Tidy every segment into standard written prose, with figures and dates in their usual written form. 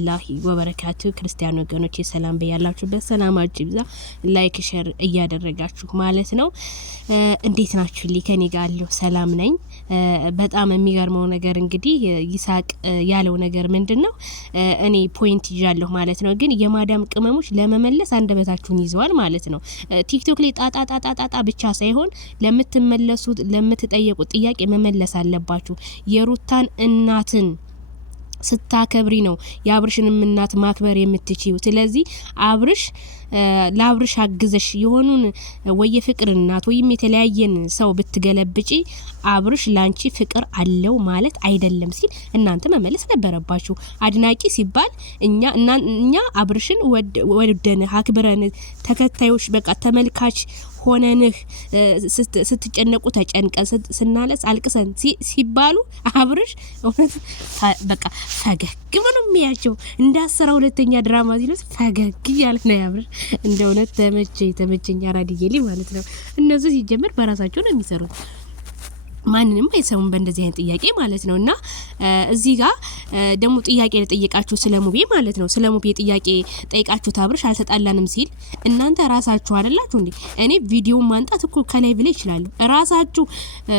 ላሂ ወበረካቱ ክርስቲያን ወገኖች ሰላም በያላችሁበት ሰላማችሁ ይብዛ። ላይክ ሼር እያደረጋችሁ ማለት ነው። እንዴት ናችሁ? ከኔ ጋር አለው ሰላም ነኝ። በጣም የሚገርመው ነገር እንግዲህ ይሳቅ ያለው ነገር ምንድነው? እኔ ፖይንት ይዣለሁ ማለት ነው። ግን የማዳም ቅመሞች ለመመለስ አንደበታችሁን ይዘዋል ማለት ነው። ቲክቶክ ላይ ጣጣ ብቻ ሳይሆን ለምትመለሱት ለምትጠየቁት ጥያቄ መመለስ አለባችሁ። የሩታን እናትን ስታከብሪ ነው የአብርሽንም እናት ማክበር የምትችይው። ስለዚህ አብርሽ ለአብርሽ አግዘሽ የሆኑን ወይ ፍቅር እናት ወይም የተለያየን ሰው ብትገለብጪ አብርሽ ላንቺ ፍቅር አለው ማለት አይደለም ሲል እናንተ መመለስ ነበረባችሁ። አድናቂ ሲባል እኛ አብርሽን ወደን አክብረን ተከታዮች በቃ ተመልካች ሆነንህ ስትጨነቁ ተጨንቀን ስናለስ አልቅሰን ሲባሉ አብርሽ እውነት በቃ ፈገግ ብሎ የሚያቸው እንዳሰራ ሁለተኛ ድራማ ሲሉት ፈገግ ያለ ነው አብርሽ። እንደ እውነት ተመቸኝ አራዲዬ ማለት ነው። እነሱ ሲጀምር በራሳቸው ነው የሚሰሩት። ማንንም አይሰሙም በእንደዚህ አይነት ጥያቄ ማለት ነውና እዚህ ጋር ደግሞ ጥያቄ ለጠየቃችሁ ስለሙቤ ማለት ነው። ስለሙቤ ጥያቄ ጠይቃችሁ አብርሽ አልተጣላንም ሲል እናንተ ራሳችሁ አይደላችሁ እንዴ? እኔ ቪዲዮ ማንጣት እኮ ከላይ ብለ ይችላል ራሳችሁ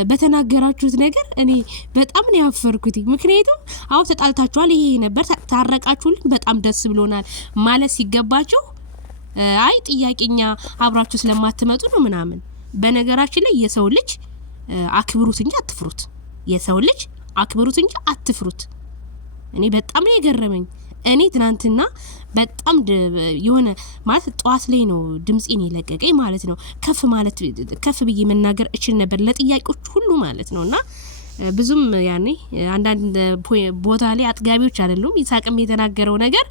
በተናገራችሁት ነገር እኔ በጣም ነው ያፈርኩት። ምክንያቱም አው ተጣልታችኋል ይሄ ነበር ታረቃችሁልን በጣም ደስ ብሎናል ማለት ሲገባችሁ አይ ጥያቄኛ አብራችሁ ስለማትመጡ ነው ምናምን። በነገራችን ላይ የሰው ልጅ አክብሩት እንጂ አትፍሩት። የሰው ልጅ አክብሩት እንጂ አትፍሩት። እኔ በጣም ነው የገረመኝ። እኔ ትናንትና በጣም የሆነ ማለት ጧት ላይ ነው ድምጽን ይለቀቀኝ ማለት ነው። ከፍ ብዬ መናገር እችል ነበር ለጥያቄዎች ሁሉ ማለት ነውና ብዙም ያኔ አንዳንድ ቦታ ላይ አጥጋቢዎች አይደሉም። ይሳቅም የተናገረው ነገር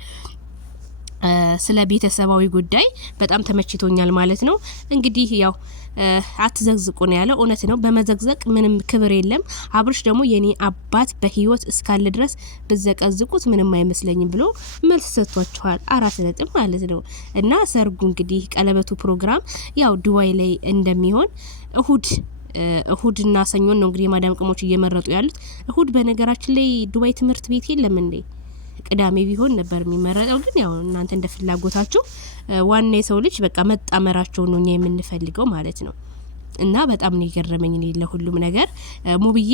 ስለ ቤተሰባዊ ጉዳይ በጣም ተመችቶኛል ማለት ነው። እንግዲህ ያው አትዘግዝቁ ነው ያለው። እውነት ነው። በመዘግዘቅ ምንም ክብር የለም። አብርሽ ደግሞ የኔ አባት በህይወት እስካለ ድረስ በዘቀዝቁት ምንም አይመስለኝም ብሎ መልስ ሰጥቷቸዋል። 4 ነጥብ ማለት ነው። እና ሰርጉ እንግዲህ ቀለበቱ ፕሮግራም ያው ዱባይ ላይ እንደሚሆን እሁድና ሰኞ ነው እንግዲህ ማዳም ቅሞች እየመረጡ ያሉት። እሁድ በነገራችን ላይ ዱባይ ትምህርት ቤት የለም እንዴ? ቅዳሜ ቢሆን ነበር የሚመረጠው። ግን ያው እናንተ እንደፍላጎታችሁ ዋና የሰው ልጅ በቃ መጣመራቸው ነው እኛ የምንፈልገው ማለት ነው። እና በጣም ነው የገረመኝ እኔ ለሁሉም ነገር ሙብዬ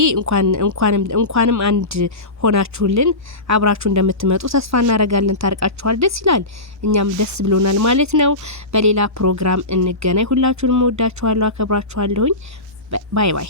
እንኳንም አንድ ሆናችሁልን አብራችሁ እንደምትመጡ ተስፋ እናደርጋለን። ታርቃችኋል፣ ደስ ይላል። እኛም ደስ ብሎናል ማለት ነው። በሌላ ፕሮግራም እንገናኝ። ሁላችሁንም ወዳችኋለሁ፣ አከብራችኋለሁኝ። ባይ ባይ።